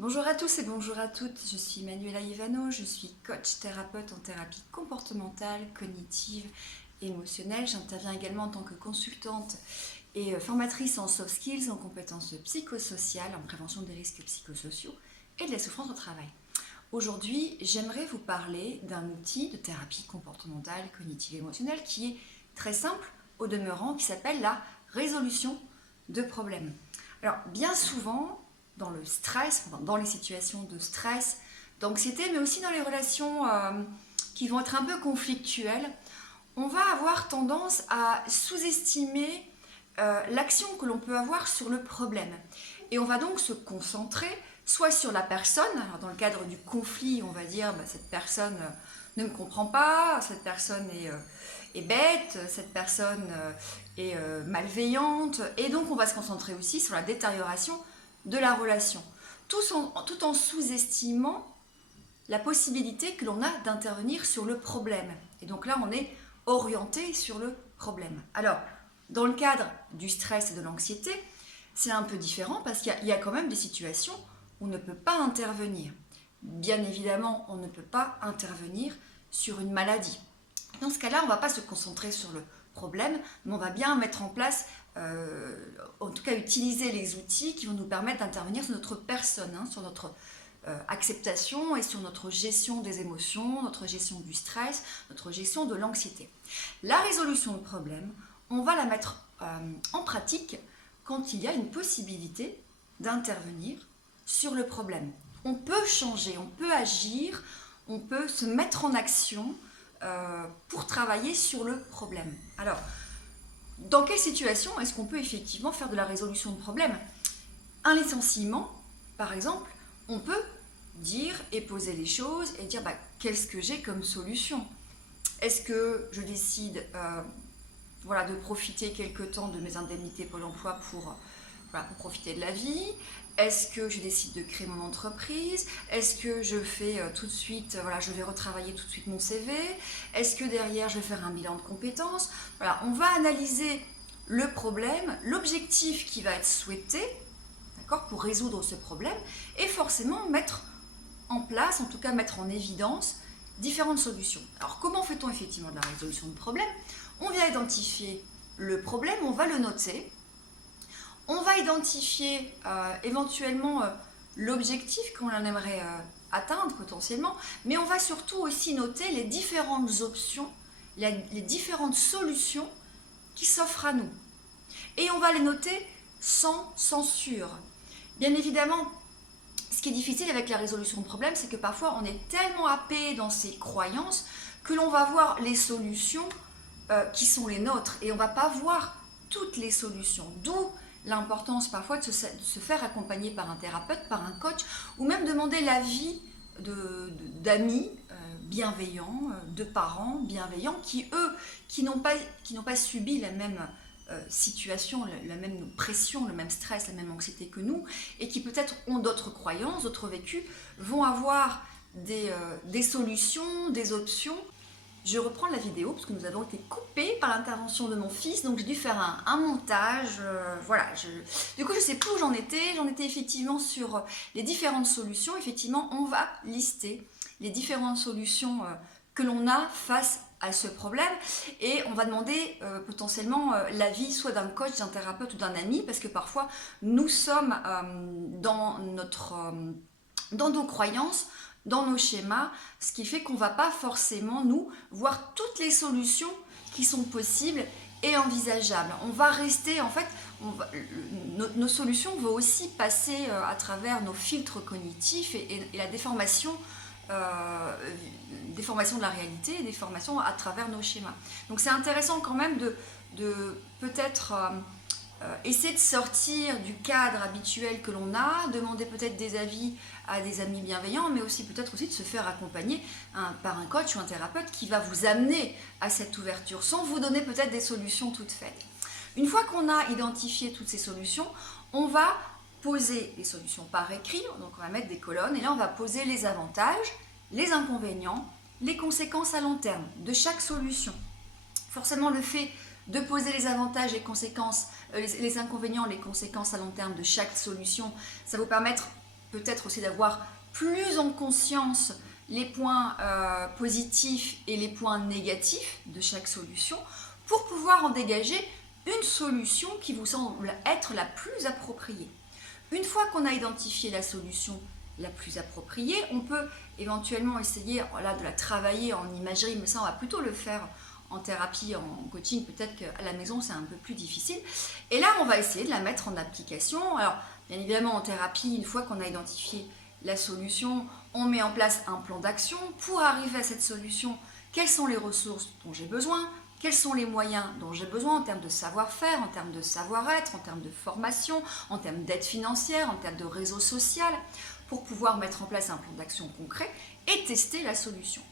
Bonjour à tous et bonjour à toutes, je suis Manuela Ivano, je suis coach thérapeute en thérapie comportementale, cognitive, émotionnelle. J'interviens également en tant que consultante et formatrice en soft skills, en compétences psychosociales, en prévention des risques psychosociaux et de la souffrance au travail. Aujourd'hui, j'aimerais vous parler d'un outil de thérapie comportementale, cognitive et émotionnelle qui est très simple au demeurant, qui s'appelle la résolution de problèmes. Alors, bien souvent, dans le stress, dans les situations de stress, d'anxiété, mais aussi dans les relations qui vont être un peu conflictuelles, on va avoir tendance à sous-estimer l'action que l'on peut avoir sur le problème. Et on va donc se concentrer soit sur la personne, alors dans le cadre du conflit, on va dire cette personne ne me comprend pas, cette personne est bête, cette personne est malveillante, et donc on va se concentrer aussi sur la détérioration de la relation, tout en sous-estimant la possibilité que l'on a d'intervenir sur le problème. Et donc là, on est orienté sur le problème. Alors, dans le cadre du stress et de l'anxiété, c'est un peu différent parce qu'il y a quand même des situations où on ne peut pas intervenir. Bien évidemment, on ne peut pas intervenir sur une maladie. Dans ce cas-là, on ne va pas se concentrer sur le problème, mais on va bien mettre en place, en tout cas utiliser les outils qui vont nous permettre d'intervenir sur notre personne, sur notre acceptation et sur notre gestion des émotions, notre gestion du stress, notre gestion de l'anxiété. La résolution de problème, on va la mettre en pratique quand il y a une possibilité d'intervenir sur le problème. On peut changer, on peut agir, on peut se mettre en action pour travailler sur le problème. Alors, dans quelle situation est-ce qu'on peut effectivement faire de la résolution de problème? Un licenciement, par exemple, on peut dire et poser les choses et dire qu'est-ce que j'ai comme solution? Est-ce que je décide de profiter quelque temps de mes indemnités Pôle emploi pour profiter de la vie? Est-ce que je décide de créer mon entreprise? Est-ce que je fais tout de suite, je vais retravailler tout de suite mon CV? Est-ce que derrière je vais faire un bilan de compétences? On va analyser le problème, l'objectif qui va être souhaité, d'accord, pour résoudre ce problème, et forcément mettre en place, en tout cas mettre en évidence différentes solutions. Alors comment fait-on effectivement de la résolution de problème? On vient identifier le problème, on va le noter. On va identifier éventuellement l'objectif qu'on aimerait atteindre potentiellement, mais on va surtout aussi noter les différentes options, les différentes solutions qui s'offrent à nous. Et on va les noter sans censure. Bien évidemment, ce qui est difficile avec la résolution de problème, c'est que parfois on est tellement happé dans ses croyances que l'on va voir les solutions qui sont les nôtres et on ne va pas voir toutes les solutions. D'où l'importance parfois de se faire accompagner par un thérapeute, par un coach, ou même demander l'avis d'amis bienveillants, de parents bienveillants, qui n'ont pas subi la même situation, la même pression, le même stress, la même anxiété que nous, et qui peut-être ont d'autres croyances, d'autres vécus, vont avoir des solutions, des options. Je reprends la vidéo parce que nous avons été coupés par l'intervention de mon fils, donc j'ai dû faire un montage. Du coup, je ne sais plus où j'en étais. J'en étais effectivement sur les différentes solutions. Effectivement, on va lister les différentes solutions que l'on a face à ce problème et on va demander potentiellement l'avis soit d'un coach, d'un thérapeute ou d'un ami, parce que parfois nous sommes dans nos croyances, dans nos schémas, ce qui fait qu'on ne va pas forcément, nous, voir toutes les solutions qui sont possibles et envisageables. On va rester, en fait, nos solutions vont aussi passer à travers nos filtres cognitifs et la déformation de la réalité, déformation à travers nos schémas. Donc c'est intéressant quand même de peut-être essayer de sortir du cadre habituel que l'on a, demander peut-être des avis à des amis bienveillants, mais aussi peut-être aussi de se faire accompagner par un coach ou un thérapeute qui va vous amener à cette ouverture, sans vous donner peut-être des solutions toutes faites. Une fois qu'on a identifié toutes ces solutions, on va poser les solutions par écrit, donc on va mettre des colonnes, et là on va poser les avantages, les inconvénients, les conséquences à long terme de chaque solution. Forcément, le fait de poser les avantages, les inconvénients, les conséquences à long terme de chaque solution, ça va vous permettre peut-être aussi d'avoir plus en conscience les points positifs et les points négatifs de chaque solution pour pouvoir en dégager une solution qui vous semble être la plus appropriée. Une fois qu'on a identifié la solution la plus appropriée, on peut éventuellement essayer de la travailler en imagerie, mais ça on va plutôt le faire en thérapie, en coaching, peut-être qu'à la maison c'est un peu plus difficile. Et là on va essayer de la mettre en application. Alors bien évidemment en thérapie, une fois qu'on a identifié la solution, on met en place un plan d'action pour arriver à cette solution. Quelles sont les ressources dont j'ai besoin ? Quels sont les moyens dont j'ai besoin en termes de savoir-faire, en termes de savoir-être, en termes de formation, en termes d'aide financière, en termes de réseau social, pour pouvoir mettre en place un plan d'action concret et tester la solution.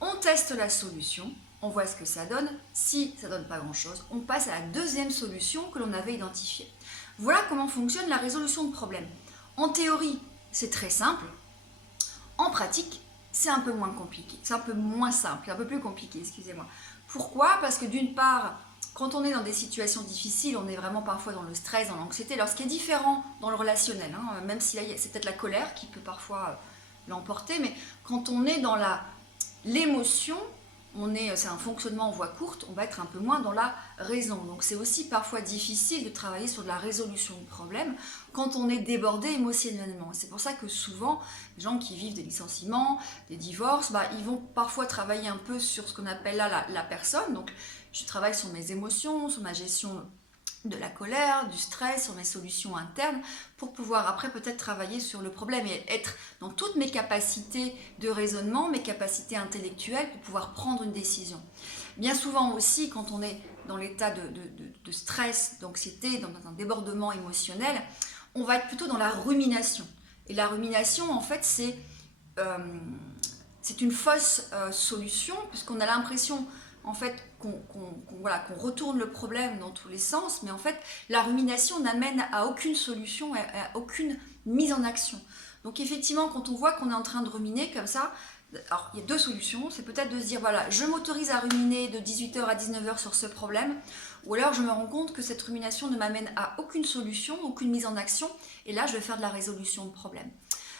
On teste la solution, on voit ce que ça donne. Si ça ne donne pas grand-chose, on passe à la deuxième solution que l'on avait identifiée. Voilà comment fonctionne la résolution de problèmes. En théorie, c'est très simple. En pratique, c'est un peu moins compliqué. C'est un peu moins simple, un peu plus compliqué, excusez-moi. Pourquoi ? Parce que d'une part, quand on est dans des situations difficiles, on est vraiment parfois dans le stress, dans l'anxiété. Alors ce qui est différent dans le relationnel, même si là c'est peut-être la colère qui peut parfois l'emporter, mais quand on est dans l'émotion, c'est un fonctionnement en voie courte, on va être un peu moins dans la raison. Donc c'est aussi parfois difficile de travailler sur de la résolution de problèmes quand on est débordé émotionnellement. C'est pour ça que souvent, les gens qui vivent des licenciements, des divorces, ils vont parfois travailler un peu sur ce qu'on appelle là la personne. Donc je travaille sur mes émotions, sur ma gestion de la colère, du stress, sur mes solutions internes, pour pouvoir après peut-être travailler sur le problème et être dans toutes mes capacités de raisonnement, mes capacités intellectuelles pour pouvoir prendre une décision. Bien souvent aussi, quand on est dans l'état de stress, d'anxiété, dans un débordement émotionnel, on va être plutôt dans la rumination. Et la rumination, en fait, c'est une fausse solution, puisqu'on a l'impression en fait qu'on retourne le problème dans tous les sens, mais en fait la rumination n'amène à aucune solution, à aucune mise en action. Donc effectivement, quand on voit qu'on est en train de ruminer comme ça, alors il y a deux solutions, c'est peut-être de se dire voilà, je m'autorise à ruminer de 18h à 19h sur ce problème, ou alors je me rends compte que cette rumination ne m'amène à aucune solution, aucune mise en action, et là je vais faire de la résolution de problème.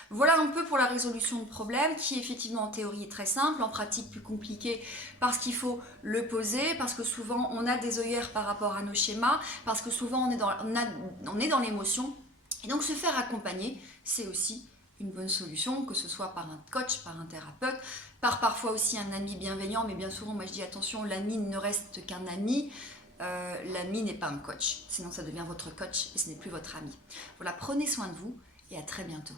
Voilà un peu pour la résolution de problème qui effectivement en théorie est très simple, en pratique plus compliqué parce qu'il faut le poser, parce que souvent on a des œillères par rapport à nos schémas, parce que souvent on est dans l'émotion. Et donc se faire accompagner, c'est aussi une bonne solution, que ce soit par un coach, par un thérapeute, par parfois aussi un ami bienveillant, mais bien souvent moi je dis attention, l'ami ne reste qu'un ami. L'ami n'est pas un coach, sinon ça devient votre coach et ce n'est plus votre ami. Voilà, prenez soin de vous et à très bientôt.